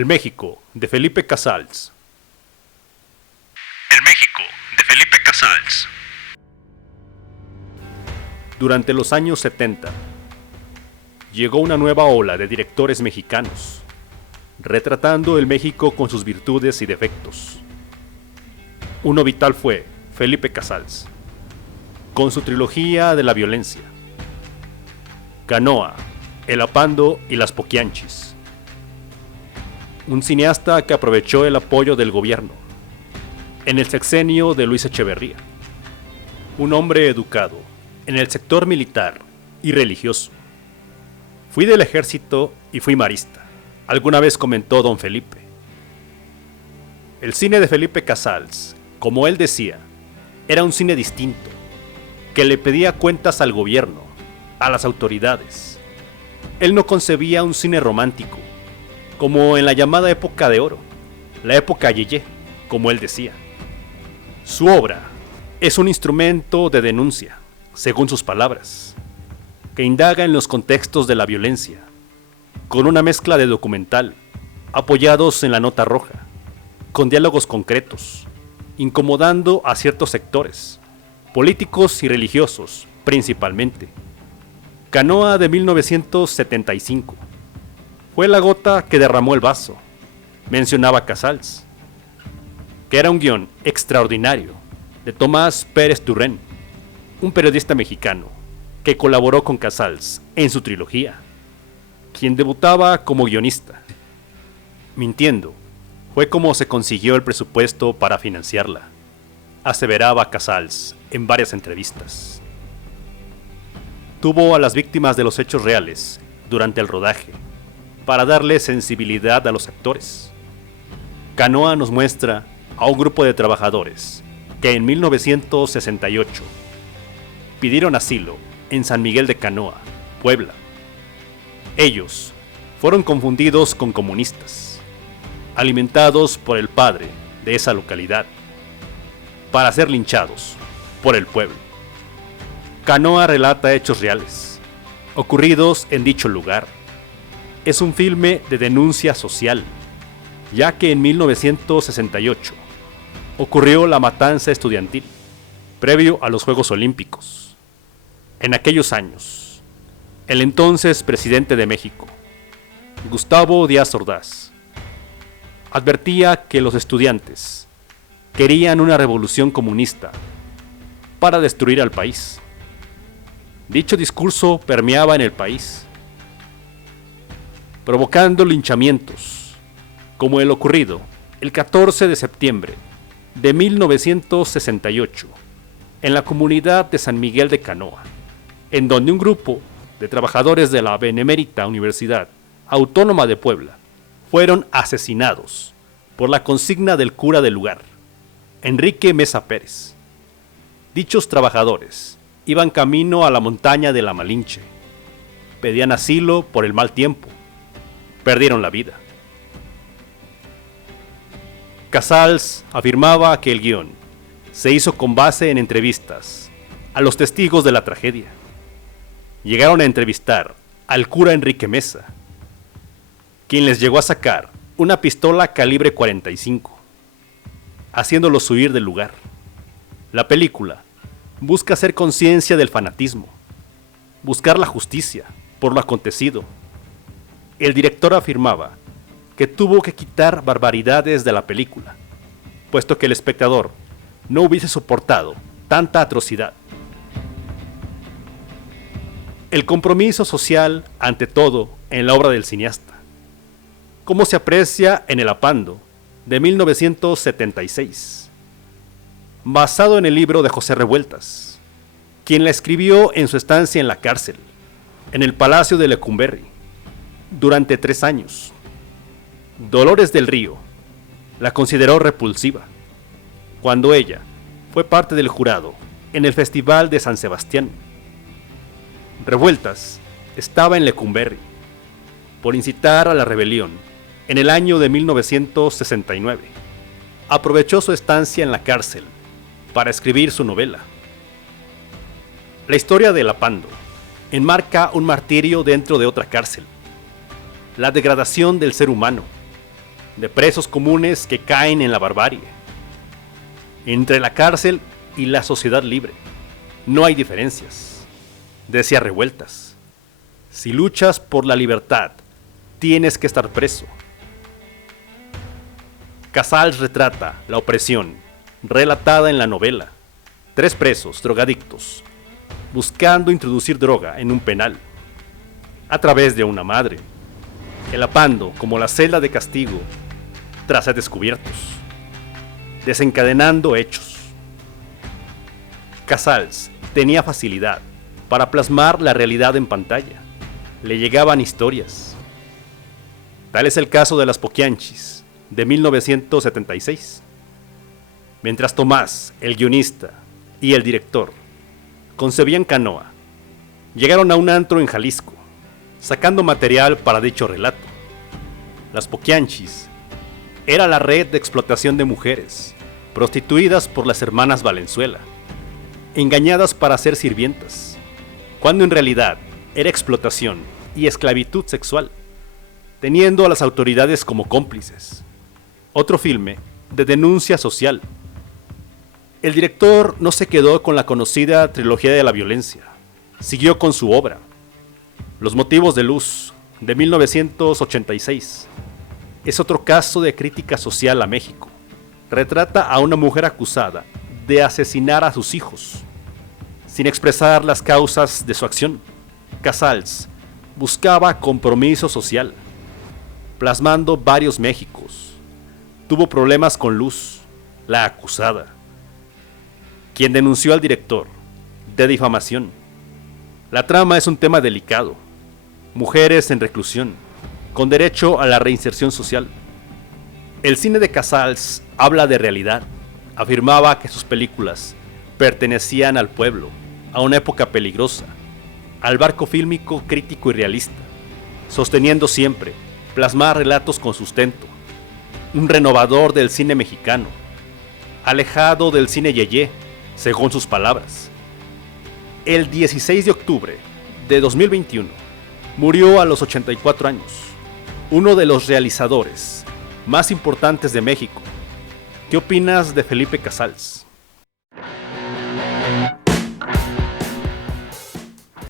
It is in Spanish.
El México, de Felipe Casals. El México, de Felipe Casals. Durante los años 70, llegó una nueva ola de directores mexicanos, retratando el México con sus virtudes y defectos. Uno vital fue Felipe Casals, con su trilogía de la violencia, Canoa, El Apando y Las Poquianchis. Un cineasta que aprovechó el apoyo del gobierno en el sexenio de Luis Echeverría. Un hombre educado en el sector militar y religioso. Fui del ejército y fui marista, alguna vez comentó don Felipe. El cine de Felipe Casals, como él decía, era un cine distinto, que le pedía cuentas al gobierno, a las autoridades. Él no concebía un cine romántico, como en la llamada época de oro, la época Yeye, como él decía. Su obra es un instrumento de denuncia, según sus palabras, que indaga en los contextos de la violencia, con una mezcla de documental, apoyados en la nota roja, con diálogos concretos, incomodando a ciertos sectores, políticos y religiosos, principalmente. Canoa de 1975. Fue la gota que derramó el vaso, mencionaba Casals, que era un guión extraordinario de Tomás Pérez Turren, un periodista mexicano que colaboró con Casals en su trilogía, quien debutaba como guionista. Mintiendo, fue como se consiguió el presupuesto para financiarla, aseveraba Casals en varias entrevistas. Tuvo a las víctimas de los hechos reales durante el rodaje, para darle sensibilidad a los actores. Canoa nos muestra a un grupo de trabajadores que en 1968 pidieron asilo en San Miguel de Canoa, Puebla. Ellos fueron confundidos con comunistas, alimentados por el padre de esa localidad, para ser linchados por el pueblo. Canoa relata hechos reales, ocurridos en dicho lugar. Es un filme de denuncia social, ya que en 1968 ocurrió la matanza estudiantil, previo a los Juegos Olímpicos. En aquellos años, el entonces presidente de México, Gustavo Díaz Ordaz, advertía que los estudiantes querían una revolución comunista para destruir al país. Dicho discurso permeaba en el país, provocando linchamientos, como el ocurrido el 14 de septiembre de 1968 en la comunidad de San Miguel de Canoa, en donde un grupo de trabajadores de la Benemérita Universidad Autónoma de Puebla fueron asesinados por la consigna del cura del lugar, Enrique Mesa Pérez. Dichos trabajadores iban camino a la montaña de la Malinche, pedían asilo por el mal tiempo, perdieron la vida. Casals afirmaba que el guión se hizo con base en entrevistas a los testigos de la tragedia. Llegaron a entrevistar al cura Enrique Mesa, quien les llegó a sacar una pistola calibre 45, haciéndolos huir del lugar. La película busca hacer conciencia del fanatismo, buscar la justicia por lo acontecido. El director afirmaba que tuvo que quitar barbaridades de la película, puesto que el espectador no hubiese soportado tanta atrocidad. El compromiso social ante todo en la obra del cineasta, como se aprecia en El Apando de 1976, basado en el libro de José Revueltas, quien la escribió en su estancia en la cárcel, en el Palacio de Lecumberri, durante 3 años. Dolores del Río la consideró repulsiva, cuando ella fue parte del jurado en el Festival de San Sebastián. Revueltas estaba en Lecumberri por incitar a la rebelión en el año de 1969. Aprovechó su estancia en la cárcel para escribir su novela. La historia de El Apando enmarca un martirio dentro de otra cárcel, la degradación del ser humano, de presos comunes que caen en la barbarie. Entre la cárcel y la sociedad libre no hay diferencias, decía Revueltas. Si luchas por la libertad, tienes que estar preso. Casals retrata la opresión relatada en la novela. 3 presos drogadictos buscando introducir droga en un penal a través de una madre, el apando como la celda de castigo tras ser descubiertos, desencadenando hechos. Casals tenía facilidad para plasmar la realidad en pantalla. Le llegaban historias. Tal es el caso de Las Poquianchis, de 1976. Mientras Tomás, el guionista, y el director concebían Canoa, llegaron a un antro en Jalisco, sacando material para dicho relato. Las Poquianchis era la red de explotación de mujeres, prostituidas por las hermanas Valenzuela, engañadas para ser sirvientas, cuando en realidad era explotación y esclavitud sexual, teniendo a las autoridades como cómplices. Otro filme de denuncia social. El director no se quedó con la conocida trilogía de la violencia, siguió con su obra. Los motivos de luz, de 1986, es otro caso de crítica social a México. Retrata a una mujer acusada de asesinar a sus hijos, sin expresar las causas de su acción. Casals buscaba compromiso social, plasmando varios Méxicos. Tuvo problemas con Luz, la acusada, quien denunció al director de difamación. La trama es un tema delicado. Mujeres en reclusión, con derecho a la reinserción social. El cine de Casals habla de realidad. Afirmaba que sus películas pertenecían al pueblo, a una época peligrosa, al barco fílmico crítico y realista, sosteniendo siempre plasmar relatos con sustento. Un renovador del cine mexicano, alejado del cine yeyé, según sus palabras. El 16 de octubre de 2021 murió a los 84 años, uno de los realizadores más importantes de México. ¿Qué opinas de Felipe Casals?